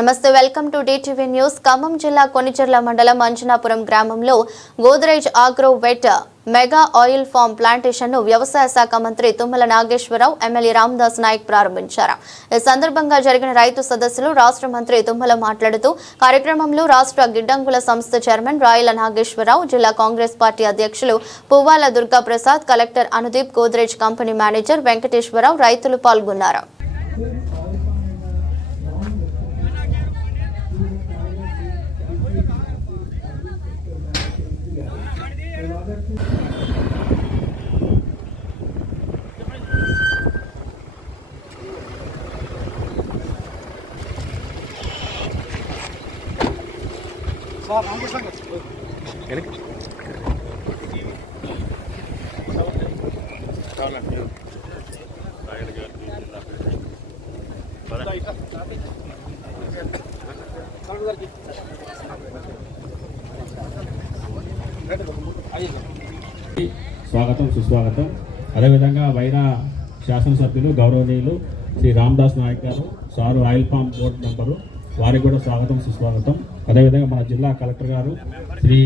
నమస్తే, welcome to DTV news. Khammam జిల్లా కొనిచెర్ల మండలం అంజనాపురం గ్రామంలో Godrej Agrovet mega oil farm plantation ను వ్యవసాయ శాఖ మంత్రి తుమ్మల నాగేశ్వరరావు, ఎమ్మెల్యే రామదాస్ నాయక్ ప్రారంభించారు. ఈ సందర్భంగా జరిగిన రైతు సదస్సులో రాష్ట్ర మంత్రి తుమ్మల మాట్లాడుతూ, కార్యక్రమంలో రాష్ట్ర గిడ్డంగుల సంస్థ చైర్మన్ రాయల నాగేశ్వరరావు, జిల్లా కాంగ్రెస్ పార్టీ అధ్యక్షులు Puvvala Durga Prasad, collector Anudeep, Godrej company manager Venkateswara Rao రైతులు పాల్గొన్నారు. స్వాగతం, సుస్వాగతం. అదేవిధంగా వైరా శాసనసభ్యులు గౌరవనీయులు శ్రీ రామదాస్ నాయక్ గారు, sir oil palm board member, వారికి కూడా స్వాగతం, సుస్వాగతం. అదేవిధంగా మన జిల్లా కలెక్టర్ గారు శ్రీ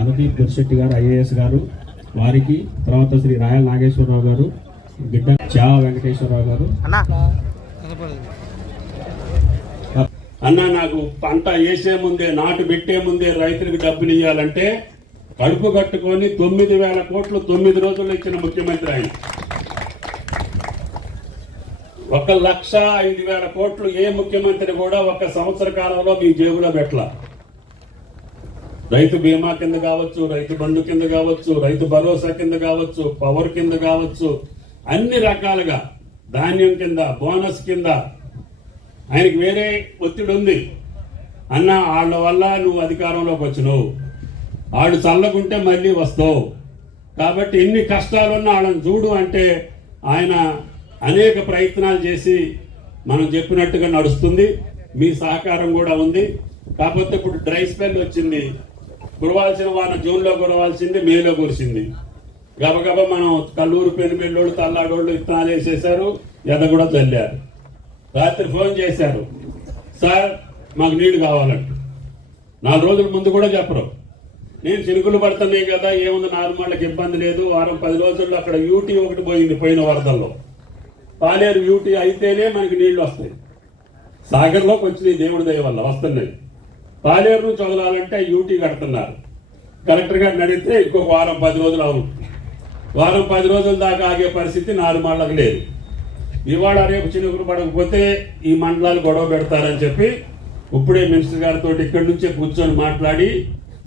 అనుదీప్ గురిశెట్టి గారు, IAS గారు, వారికి, తర్వాత శ్రీ రాయల నాగేశ్వరరావు గారు, గిడ్డ చావ వెంకటేశ్వరరావు గారు. అన్న, నాకు పంట వేసే ముందే, నాటు పెట్టే ముందే రైతులకు డబ్బులు ఇవ్వాలంటే కడుపు కట్టుకొని 9,000 కోట్లు 9 రోజుల్లో ఇచ్చిన ముఖ్యమంత్రి ఆయన. 1,05,000 కోట్లు ఏ ముఖ్యమంత్రి కూడా ఒక సంవత్సర కాలంలో మీ జేబులో పెట్టల. రైతు బీమా కింద కావచ్చు, రైతు బంధు కింద కావచ్చు, రైతు భరోసా కింద కావచ్చు, పవర్ కింద కావచ్చు, అన్ని రకాలుగా ధాన్యం కింద, బోనస్ కింద ఆయనకి వేరే ఒత్తిడి ఉంది. అన్న, వాళ్ళ వల్ల నువ్వు అధికారంలోకి వచ్చినావు, ఆడు చల్లకుంటే మళ్ళీ వస్తావు, కాబట్టి ఎన్ని కష్టాలున్నా వాళ్ళని చూడు అంటే ఆయన అనేక ప్రయత్నాలు చేసి మనం చెప్పినట్టుగా నడుస్తుంది. మీ సహకారం కూడా ఉంది. కాకపోతే ఇప్పుడు డ్రై స్పెల్ వచ్చింది. కురవాల్సిన వాన జూన్లో కురవాల్సింది మేలో కురిసింది. గబగబా మనం కల్లూరు, పెనుబెల్లోళ్ళు, తల్లాడోళ్ళు విత్తనాలు వేసేసారు, ఎద కూడా చల్లారు. రాత్రి ఫోన్ చేశారు, సార్ మాకు నీళ్లు కావాలంట. 4 రోజుల ముందు కూడా చెప్పరు. నేను చినుకులు పడుతున్నాయి కదా, ఏముంది, నార్మల్కి ఇబ్బంది లేదు. వారం 10 రోజుల్లో అక్కడ యూటీ ఒకటి పోయింది పోయిన వరదల్లో. పాలేరు యూటీ అయితేనే మనకి నీళ్లు వస్తాయి. సాగర్లోకి వచ్చినాయి, దేవుడి దయ వల్ల వస్తున్నాయి. పాలేరు నుంచి వదలాలంటే యూటీ కడుతున్నారు. కలెక్టర్ గారిని అడిగితే ఇంకొక వారం 10 రోజులు అవుతుంది. వారం 10 రోజుల దాకా ఆగే పరిస్థితి నారుమళ్ళకి లేదు. ఇవాళ రేపు చినుకులు పడకపోతే ఈ మండలాలు గొడవ పెడతారని చెప్పి ఇప్పుడే మినిస్టర్ గారితో ఇక్కడి నుంచే కూర్చొని మాట్లాడి,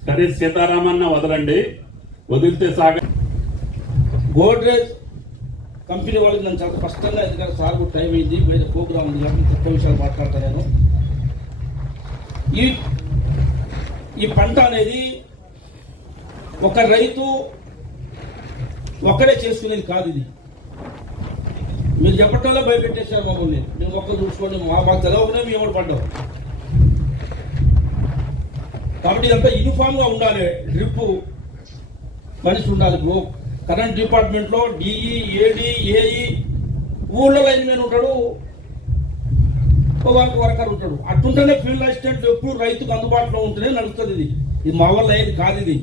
కనీసం సీతారామన్న వదలండి, వదిలితే గోడ్రేజ్ కంపెనీ వాళ్ళకి నన్ను చాలా స్పష్టంగా, ఎందుకంటే సార్ టైం అయింది, వేరే ప్రోగ్రామ్ ఉంది కాబట్టి తక్కువ విషయాలు మాట్లాడతాను నేను. ఈ పంట అనేది ఒక రైతు ఒక్కడే చేసుకునేది కాదు. ఇది మీరు చెప్పటంలో భయపెట్టేశారు మమ్మల్ని. మేము ఒక్కరు చూసుకోండి, మాకు తెలవకనే మేము ఎవరు పడ్డాం. కాబట్టి ఇదంతా యూనిఫామ్ గా ఉండాలి. డ్రిప్ మనిషి ఉండాలి. ఇప్పుడు కరెంట్ డిపార్ట్మెంట్లో DE, AD, AE ఊళ్ళో లైన్ మ్యాన్ ఉంటాడు, వర్కర్ ఉంటాడు. అట్టుంటేనే ఫీల్డ్ అసిస్టెంట్ ఎప్పుడు రైతుకు అందుబాటులో ఉంటేనే నడుస్తుంది. ఇది మా వల్ల ఏది కాదు. ఇది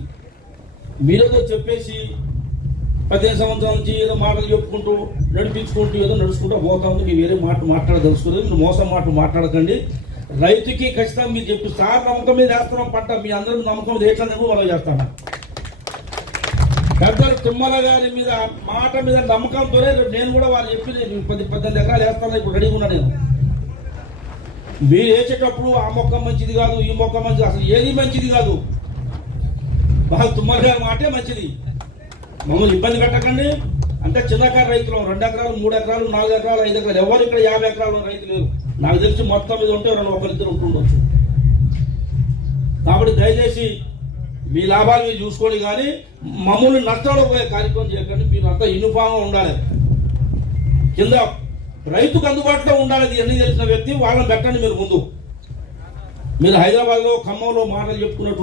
మీరేదో చెప్పేసి 15 సంవత్సరాల నుంచి ఏదో మాటలు చెప్పుకుంటూ నడిపించుకుంటూ ఏదో నడుచుకుంటూ పోతా ఉంది. మీరు వేరే మాట మాట్లాడదలుచుకోలేదు. మీరు మోసం మాట మాట్లాడకండి. రైతుకి ఖచ్చితంగా మీరు చెప్పి, సార్ నమ్మకం మీద వేస్తున్నాం పంట, మీ అందరూ నమ్మకం మీద ఎట్లా వాళ్ళు చేస్తాను. పెద్దలు తుమ్మల గారి మీద మాట మీద నమ్మకంతోనే నేను కూడా వాళ్ళు చెప్పి 10-18 ఎకరాలు వేస్తాను. ఇప్పుడు రెడీగా ఉన్నా నేను. మీరు వేసేటప్పుడు ఆ మొక్క మంచిది కాదు, ఈ మొక్క మంచిది, అసలు ఏది మంచిది కాదు. వాళ్ళు తుమ్మల గారి మాటే మంచిది. మమ్మల్ని ఇబ్బంది పెట్టకండి. అంటే చిన్నకారు రైతులు 2 ఎకరాలు, 3 ఎకరాలు, 4 ఎకరాలు, 5 ఎకరాలు, ఎవరు ఇక్కడ 50 ఎకరాలు రైతులు లేరు. నాకు తెలిసి మొత్తం మీద ఉంటే 1-2 ఉంటుండొచ్చు. కాబట్టి దయచేసి మీ లాభాలు మీరు చూసుకోండి, కానీ మమ్మల్ని నష్టంలో పోయే కార్యక్రమం చేయకండి. మీరు అంతా యూనిఫామ్గా ఉండాలి. కింద రైతుకు అందుబాటులో ఉండాలి. అన్ని తెలిసిన వ్యక్తి వాళ్ళని పెట్టండి. మీరు ముందు మీరు హైదరాబాద్లో, ఖమ్మంలో మాటలు చెప్పుకున్నట్టు